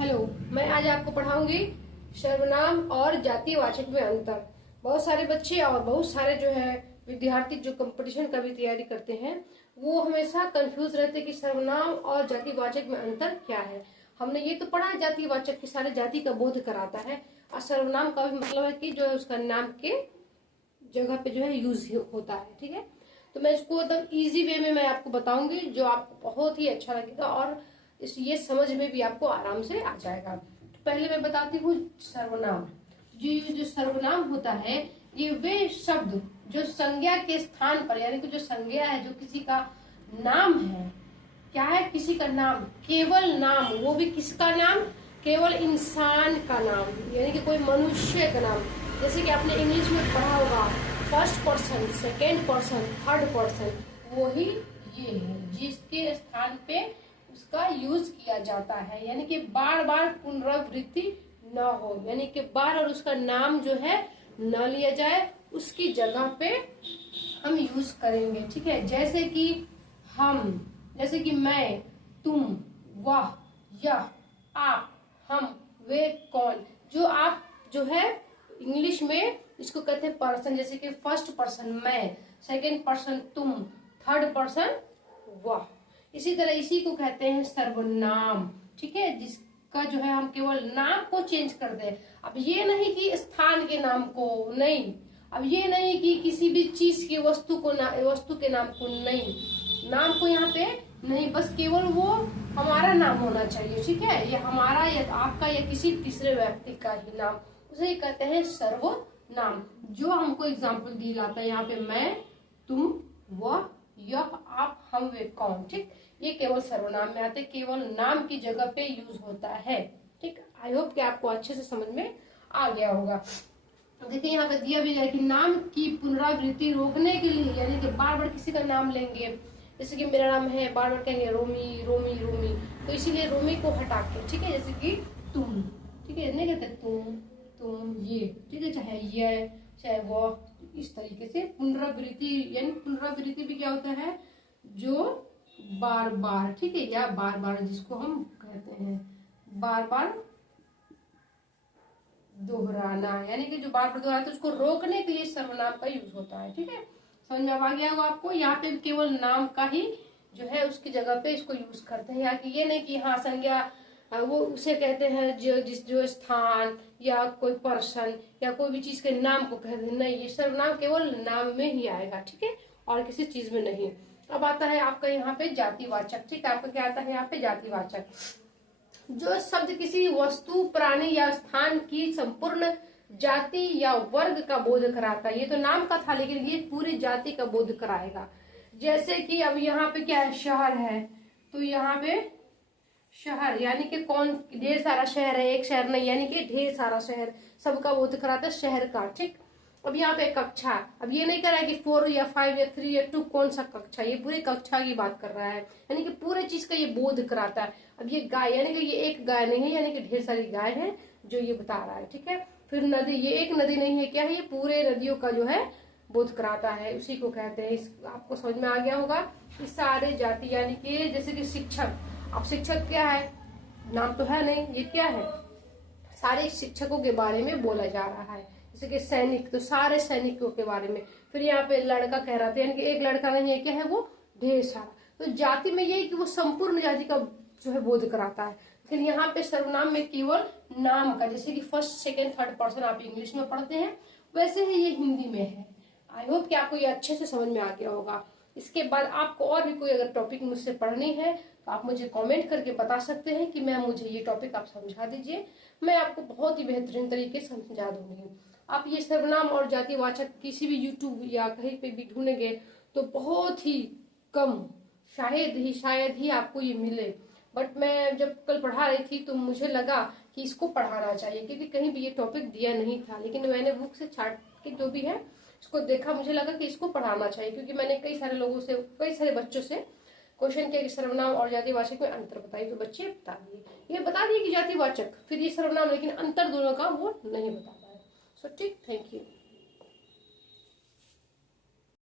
Hello, मैं आज आपको पढ़ाऊंगी सर्वनाम और जातिवाचक में अंतर। बहुत सारे बच्चे और बहुत सारे जो है विद्यार्थी जो कंपटीशन का भी तैयारी करते हैं वो हमेशा कंफ्यूज रहते हैं कि सर्वनाम और जातिवाचक में अंतर क्या है। हमने ये तो पढ़ा है जातिवाचक की सारे जाति का बोध कराता है और सर्वनाम का भी मतलब है कि जो है उसका नाम के जगह पे जो है यूज होता है। ठीक है, तो मैं इसको एकदम इजी वे में मैं आपको बताऊंगी जो आपको बहुत ही अच्छा लगेगा और ये समझ में भी आपको आराम से आ जाएगा। तो पहले मैं बताती हूँ सर्वनाम। जो सर्वनाम होता है ये वे शब्द जो संज्ञा के स्थान पर, यानी कि जो संज्ञा है जो किसी का नाम है, क्या है, किसी का नाम, केवल नाम, वो भी किसका नाम, केवल इंसान का नाम, यानी कि कोई मनुष्य का नाम। जैसे कि आपने इंग्लिश में पढ़ा होगा first person, second person, third person, वही ये है जिसके स्थान पे उसका यूज किया जाता है, यानी कि बार बार पुनरावृत्ति न हो, यानी कि बार और उसका नाम जो है न लिया जाए, उसकी जगह पे हम यूज करेंगे। ठीक है, जैसे कि हम, जैसे कि मैं, तुम, वह, यह, आप, हम, वे, कौन। जो आप जो है इंग्लिश में इसको कहते हैं पर्सन, जैसे कि फर्स्ट पर्सन मैं, सेकेंड पर्सन तुम, थर्ड पर्सन वह। इसी तरह इसी को कहते हैं सर्वनाम। ठीक है, जिसका जो है हम केवल नाम को चेंज कर दें। अब ये नहीं कि स्थान के नाम को नहीं, अब ये नहीं कि किसी भी चीज की वस्तु के नाम को नहीं, नाम को यहाँ पे नहीं, बस केवल वो हमारा नाम होना चाहिए। ठीक है, ये हमारा या आपका या किसी तीसरे व्यक्ति का ही नाम, उसे कहते हैं सर्वनाम। जो हमको एग्जाम्पल दिलाता है यहाँ पे मैं, तुम, वह, यह, आप, हम, वे, कौन। ठीक, ये केवल सर्वनाम में आते, केवल नाम की जगह पे यूज होता है। ठीक, आई होप कि आपको अच्छे से समझ में आ गया होगा। देखिए यहाँ पे दिया भी है कि नाम की पुनरावृत्ति रोकने के लिए, यानी कि बार बार किसी का नाम लेंगे, जैसे कि मेरा नाम है, बार बार कहेंगे रोमी रोमी रोमी, तो इसीलिए रोमी को हटा के, ठीक है, जैसे कि तुम, ठीक है, नहीं कहते तुम ये, ठीक है, चाहे ये चाहे वो, इस तरीके से पुनरावृत्ति, यानी पुनरावृत्ति भी क्या होता है, जो बार बार, ठीक है, या बार बार जिसको हम कहते हैं बार बार दोहराना, यानी कि जो बार बार दोहराना, तो उसको रोकने के लिए सर्वनाम का यूज होता है। ठीक है, समझ में आ गया होगा आपको। यहाँ पे केवल नाम का ही जो है उसकी जगह पे इसको यूज करते हैं, या कि ये नहीं कि हाँ संज्ञा वो उसे कहते हैं जो स्थान या कोई पर्सन या कोई भी चीज के नाम को कहते हैं, नहीं, ये सर्वनाम केवल नाम में ही आएगा। ठीक है, और किसी चीज में नहीं। अब आता है आपका यहाँ पे जातिवाचक। ठीक है, आपका क्या आता है यहाँ पे जातिवाचक। जो शब्द किसी वस्तु, प्राणी या स्थान की संपूर्ण जाति या वर्ग का बोध कराता है। ये तो नाम का था, लेकिन ये पूरी जाति का बोध कराएगा। जैसे कि अब यहाँ पे क्या है, शहर है, तो यहाँ पे शहर यानी कि कौन, ढेर सारा शहर है, एक शहर नहीं, यानी कि ढेर सारा शहर, सबका बोध कराता है शहर का। ठीक, अब यहाँ पे कक्षा, अब ये नहीं कर रहा है कि 4 या 5 या 3 या 2 कौन सा कक्षा, ये पूरी कक्षा की बात कर रहा है, यानी कि पूरे चीज का ये बोध कराता है। अब ये गाय, यानी कि ये एक गाय नहीं है, यानी कि ढेर सारी गाय है, जो ये बता रहा है। ठीक है, फिर नदी, ये एक नदी नहीं है, क्या है, ये पूरे नदियों का जो है बोध कराता है, उसी को कहते हैं। आपको समझ में आ गया होगा कि सारे जाति, यानी कि जैसे कि शिक्षक, अब शिक्षक क्या है, नाम तो है नहीं, ये क्या है, सारे शिक्षकों के बारे में बोला जा रहा है। जैसे कि सैनिक, तो सारे सैनिकों के बारे में। फिर यहाँ पे लड़का कह रहा था, यानी कि एक लड़का नहीं है, क्या है वो, ढेर सारा। तो जाति में ये कि वो संपूर्ण जाति का जो है बोध कराता है। फिर यहाँ पे सर्वनाम में केवल नाम का, जैसे कि फर्स्ट, सेकेंड, थर्ड पर्सन आप इंग्लिश में पढ़ते हैं, वैसे ही ये हिंदी में है। आई होप कि आपको ये अच्छे से समझ में आ गया होगा। इसके बाद आपको और भी कोई अगर टॉपिक मुझसे पढ़नी है तो आप मुझे कमेंट करके बता सकते हैं कि मैम मुझे ये टॉपिक आप समझा दीजिए, मैं आपको बहुत ही बेहतरीन तरीके से समझा दूंगी। आप ये सर्वनाम और जातिवाचक किसी भी यूट्यूब या कहीं पे भी ढूंढेंगे तो बहुत ही कम, शायद ही आपको ये मिले। बट मैं जब कल पढ़ा रही थी तो मुझे लगा कि इसको पढ़ाना चाहिए, क्योंकि कहीं भी ये टॉपिक दिया नहीं था, लेकिन मैंने बुक से छाट के जो भी है इसको देखा, मुझे लगा कि इसको पढ़ाना चाहिए, क्योंकि मैंने कई सारे लोगों से, कई सारे बच्चों से क्वेश्चन किया कि सर्वनाम और जातिवाचक में अंतर बताइए, तो बच्चे बता दिए, ये बता दिए कि जातिवाचक, फिर ये सर्वनाम, लेकिन अंतर दोनों का वो नहीं बता पाए। सो ठीक, थैंक यू।